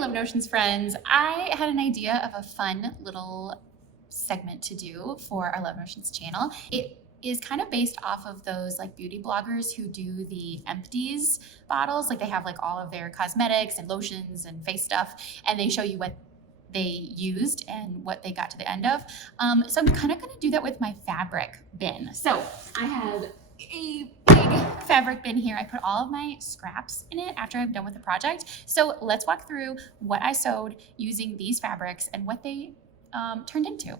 Love Notions friends. I had an idea of a fun little segment to do for our Love Notions channel. It is kind of based off of those like beauty bloggers who do the empties bottles. Like they have like all of their cosmetics and lotions and face stuff, and they show you what they used and what they got to the end of. So I'm kind of going to do that with my fabric bin. So I have a big fabric bin here. I put all of my scraps in it after I'm done with the project. So let's walk through what I sewed using these fabrics and what they turned into.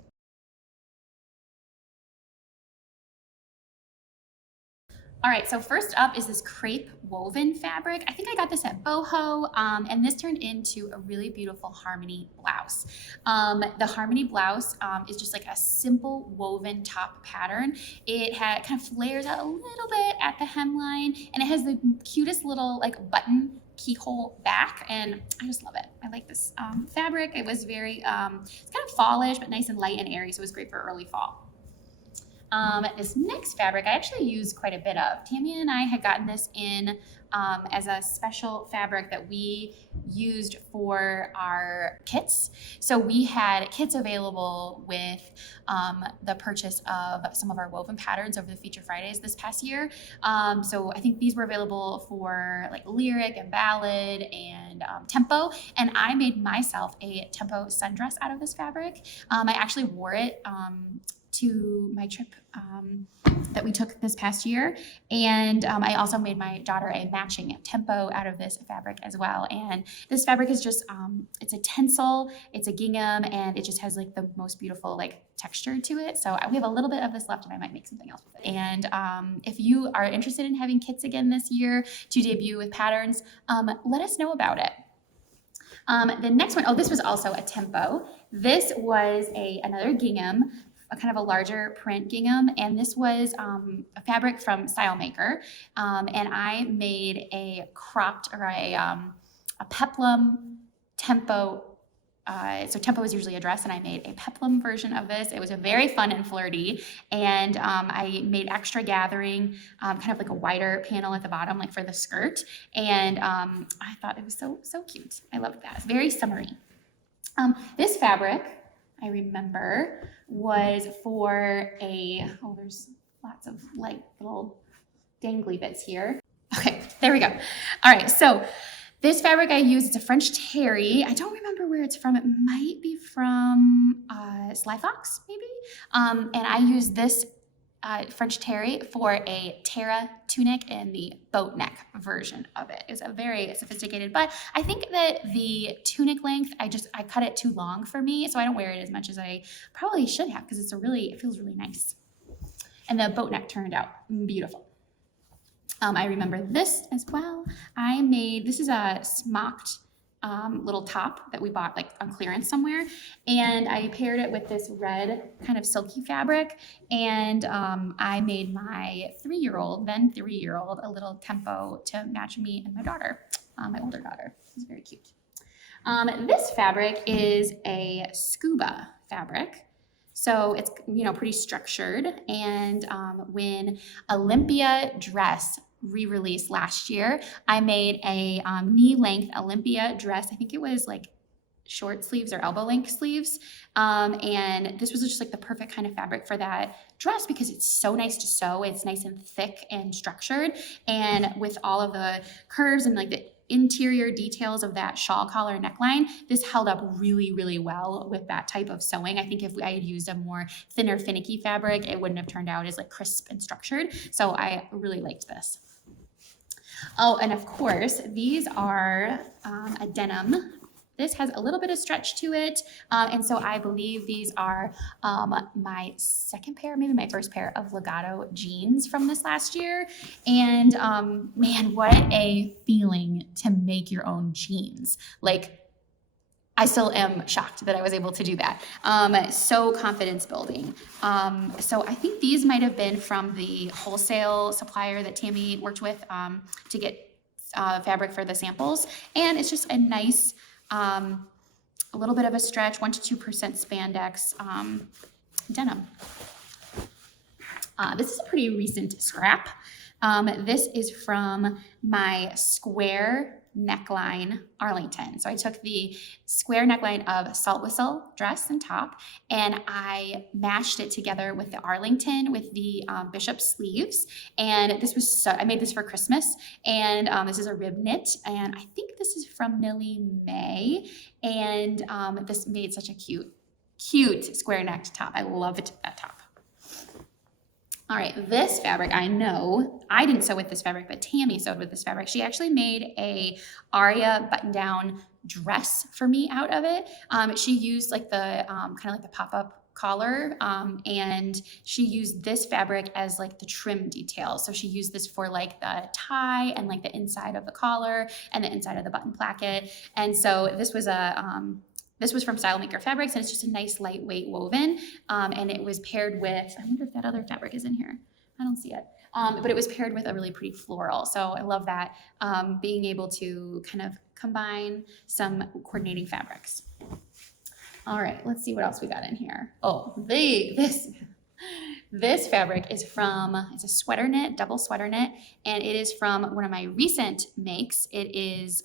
All right, so first up is this crepe woven fabric. I think I got this at Boho, and this turned into a really beautiful Harmony blouse. The Harmony blouse is just like a simple woven top pattern. It kind of flares out a little bit at the hemline, and it has the cutest little like button keyhole back, and I just love it. I like this fabric. It was very, it's kind of fallish, but nice and light and airy, so it was great for early fall. This next fabric I actually used quite a bit of. Tammy and I had gotten this in as a special fabric that we used for our kits. So we had kits available with the purchase of some of our woven patterns over the Feature Fridays this past year. So I think these were available for like Lyric and Ballad and Tempo. And I made myself a Tempo sundress out of this fabric. I actually wore it to my trip that we took this past year. And I also made my daughter a matching Tempo out of this fabric as well. And this fabric is just, it's a tencel, it's a gingham, and it just has like the most beautiful like texture to it. So we have a little bit of this left and I might make something else with it. And if you are interested in having kits again this year to debut with patterns, let us know about it. The next one, oh, this was also a Tempo. This was another gingham, a kind of a larger print gingham, and this was a fabric from Style Maker, and I made a cropped or a peplum Tempo. So Tempo is usually a dress, and I made a peplum version of this. It was a very fun and flirty, and I made extra gathering, kind of like a wider panel at the bottom, like for the skirt, and I thought it was so cute. I loved that. It's very summery. This fabric, I remember, was for there's lots of like little dangly bits here. Okay, there we go. All right, so this fabric I used, it's a French terry. I don't remember where it's from. It might be from Sly Fox, maybe. And I used this French terry for a Tara tunic in the boat neck version of it. It's a very sophisticated, but I think that the tunic length, I cut it too long for me, so I don't wear it as much as I probably should have because it feels really nice. And the boat neck turned out beautiful. I remember this as well. This is a smocked little top that we bought like on clearance somewhere, and I paired it with this red kind of silky fabric, and I made my then three-year-old a little Tempo to match me and my daughter, my older daughter. It's very cute. This fabric is a scuba fabric. So it's, pretty structured, and when Olympia dress re-released last year, I made a knee-length Olympia dress. I think it was like short sleeves or elbow length sleeves, and this was just like the perfect kind of fabric for that dress because it's so nice to sew. It's nice and thick and structured, and with all of the curves and like the interior details of that shawl collar neckline, this held up really, really well with that type of sewing. I think if I had used a more thinner, finicky fabric, it wouldn't have turned out as like crisp and structured. So I really liked this. Oh, and of course, these are a denim. This has a little bit of stretch to it, and so I believe these are my second pair, maybe my first pair of Legato jeans from this last year. And man, what a feeling to make your own jeans. Like, I still am shocked that I was able to do that. So confidence building. So I think these might have been from the wholesale supplier that Tammy worked with to get fabric for the samples, and it's just a nice, a little bit of a stretch, 1 to 2% spandex denim. This is a pretty recent scrap. This is from my square neckline Arlington. So I took the square neckline of Salt Whistle dress and top, and I matched it together with the Arlington with the bishop sleeves. And this was I made this for Christmas, and this is a rib knit, and I think this is from Millie May, and this made such a cute square necked top. I love it, that top. All right, this fabric, I know, I didn't sew with this fabric, but Tammy sewed with this fabric. She actually made a Aria button-down dress for me out of it. She used like the kind of like the pop-up collar, and she used this fabric as like the trim detail. So she used this for like the tie and like the inside of the collar and the inside of the button placket. And so this was this was from Stylemaker Fabrics, and it's just a nice lightweight woven. And it was paired with, I wonder if that other fabric is in here. I don't see it. But it was paired with a really pretty floral. So I love that, being able to kind of combine some coordinating fabrics. All right, let's see what else we got in here. Oh, this fabric is it's a sweater knit, double sweater knit, and it is from one of my recent makes. It is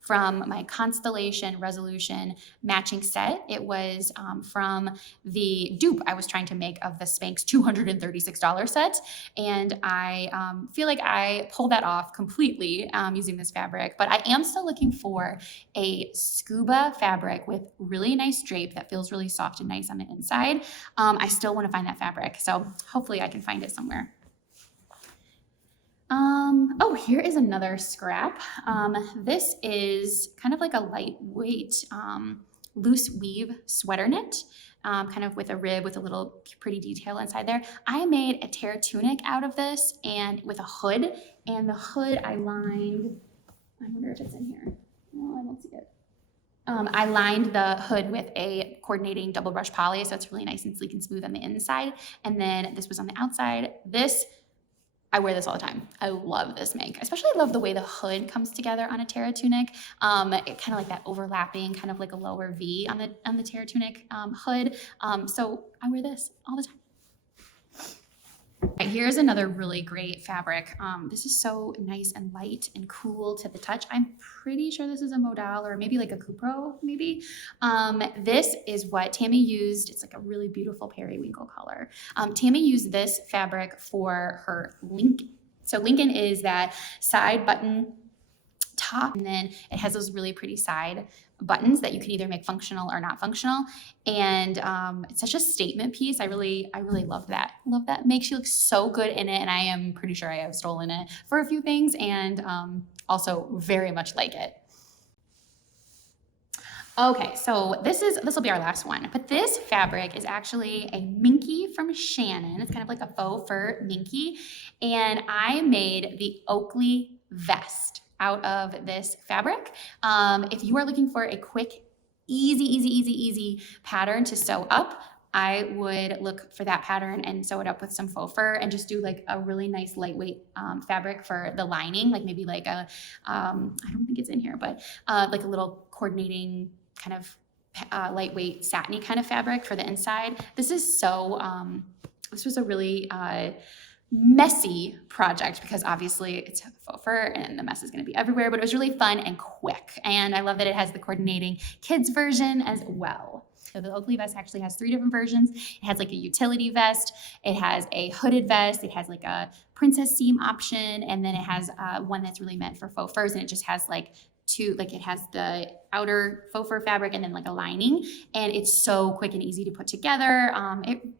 from my Constellation Resolution matching set. It was from the dupe I was trying to make of the Spanx $236 set, and I feel like I pulled that off completely using this fabric, but I am still looking for a scuba fabric with really nice drape that feels really soft and nice on the inside. I still want to find that fabric, so hopefully I can find it somewhere. Oh, here is another scrap. This is kind of like a lightweight, loose weave sweater knit, kind of with a rib with a little pretty detail inside there. I made a tear tunic out of this and with a hood, and the hood I lined, I wonder if it's in here. No, I don't see it. I lined the hood with a coordinating double brush poly, so it's really nice and sleek and smooth on the inside. And then this was on the outside. I wear this all the time. I love this make. Especially I love the way the hood comes together on a Terra tunic. It kind of like that overlapping, kind of like a lower V on the Terra tunic hood. So I wear this all the time. Right, here's another really great fabric. This is so nice and light and cool to the touch. I'm pretty sure this is a modal or maybe like a Cupro, maybe. This is what Tammy used. It's like a really beautiful periwinkle color. Tammy used this fabric for her Lincoln. So Lincoln is that side button top, and then it has those really pretty side buttons that you can either make functional or not functional. And it's such a statement piece. I really love that. Love that. Makes you look so good in it. And I am pretty sure I have stolen it for a few things, and also very much like it. Okay, so this will be our last one, but this fabric is actually a Minky from Shannon. It's kind of like a faux fur Minky, and I made the Oakley vest out of this fabric. If you are looking for a quick, easy pattern to sew up, I would look for that pattern and sew it up with some faux fur and just do like a really nice lightweight fabric for the lining, like maybe like a, I don't think it's in here, but like a little coordinating kind of lightweight satiny kind of fabric for the inside. This is so, this was a really messy project because obviously it's faux fur and the mess is going to be everywhere, but it was really fun and quick. And I love that it has the coordinating kids version as well. So the Oakley vest actually has 3 different versions. It has like a utility vest, it has a hooded vest, it has like a princess seam option, and then it has one that's really meant for faux furs, and it just has like it has the outer faux fur fabric and then like a lining, and it's so quick and easy to put together.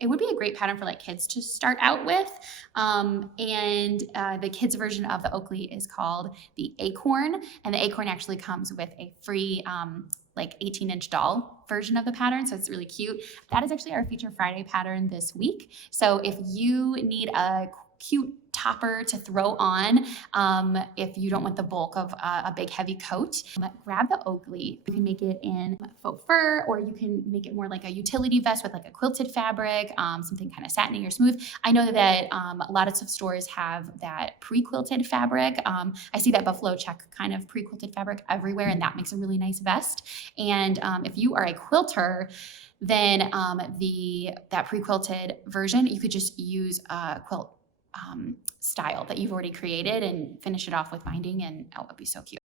It would be a great pattern for like kids to start out with. And the kids version of the Oakley is called the Acorn, and the Acorn actually comes with a free like 18-inch doll version of the pattern, so it's really cute. That is actually our Feature Friday pattern this week. So if you need a cute topper to throw on, if you don't want the bulk of a big heavy coat, grab the Oakley. You can make it in faux fur, or you can make it more like a utility vest with like a quilted fabric, something kind of satiny or smooth. I know that a lot of stores have that pre-quilted fabric. I see that buffalo check kind of pre-quilted fabric everywhere, and that makes a really nice vest. And if you are a quilter, then that pre-quilted version, you could just use a quilt style that you've already created and finish it off with binding, and oh, it would be so cute.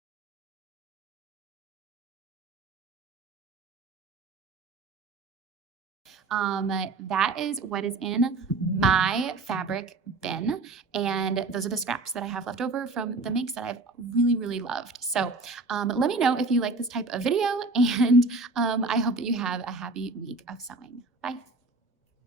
that is what is in my fabric bin. And those are the scraps that I have left over from the makes that I've really loved. So let me know if you like this type of video, and I hope that you have a happy week of sewing. Bye.